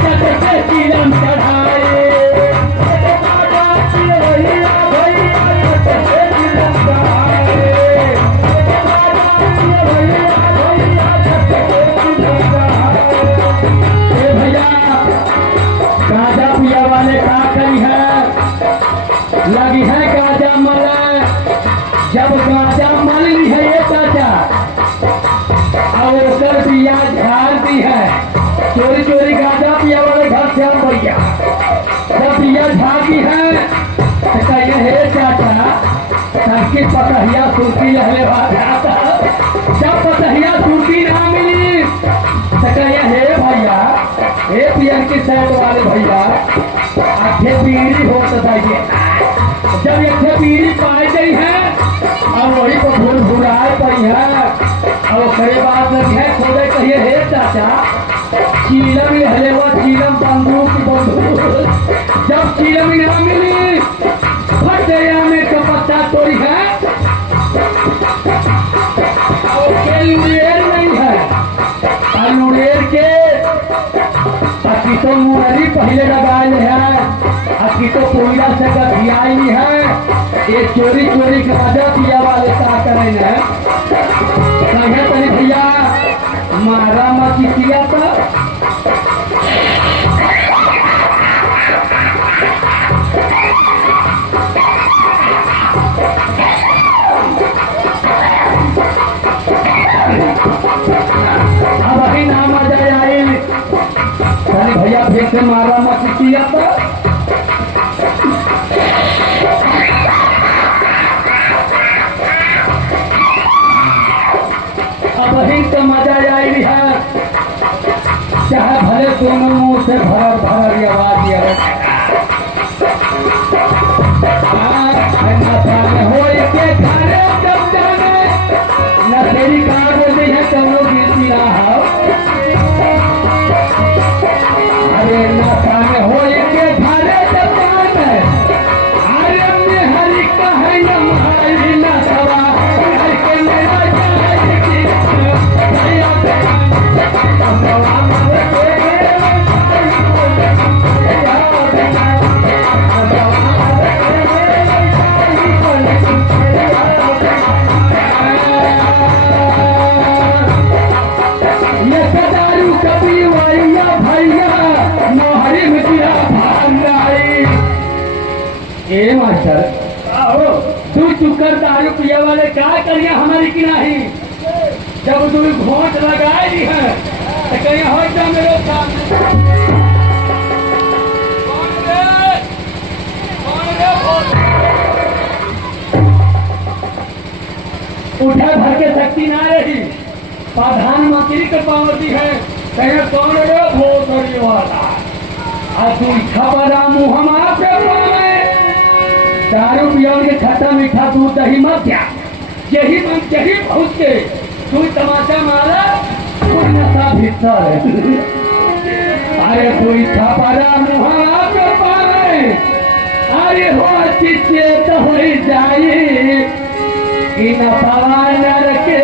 चिलम चढ़ाए गाजा पिया वाले का करी है लगी है गाजा मला जब गाजा मल ली है ये चाचा और उधर पिया झाड़ दी है चोरी चोरी गाजा पिया वाले घर से हम भैया जब पिया झाड़ी है तो कहिए हे चाचा सबकी पतहिया सुरती रहले बात जब पतहिया सुरती ना मिली तो कहिए हे भैया हे पियर की साइड वाले भैया आखे बीड़ी हो तो चाहिए जब ये बीड़ी पाई गई है और वही को भूल भुलाए पड़ी है और कई बात लगी है खोले कहिए हे चाचा चीलम हले हुआ चीलम बंदूक की बंदूक जब चीलम ना मिली फट गया में कपत्ता तोड़ी है और लुड़ेर नहीं है और लुड़ेर के अकी तो मुरली पहले लगाए है अकी तो कोयला से गठियाई है ये चोरी चोरी के मजा पिया वाले का करें है कहे तनी भैया मारा मची किया था अब अभी नाम आ जाए आई भैया फिर से मारा मत किया था अब वही तो मजा आई है चाहे भले दोनों मुंह से भर भर आवाज हो के खाने जब जाने न तेरी कार बोलते हैं चलो गिरती रहा अरे न खाने हो के खाने जब जाने अरे में हरि का है न हरि न सवा हरि के मेरा ए मास्टर तू चुकर दारू पिया वाले क्या करिए हमारी की नहीं जब तू घोट लगाए दी है तो कहीं हो जा मेरे सामने उठा भर के शक्ति ना रही प्रधानमंत्री के पावती है कहीं कौन रे वोट करने वाला और तू खबर मुँह हमारा पे दारू पिया के खट्टा मीठा दूध दही मत क्या यही मन यही पहुँच के तू तमाशा मारा कोई नशा भीतर है अरे कोई खपरा मुहा पे पाए अरे हो चेत हो जाए इन पवानर के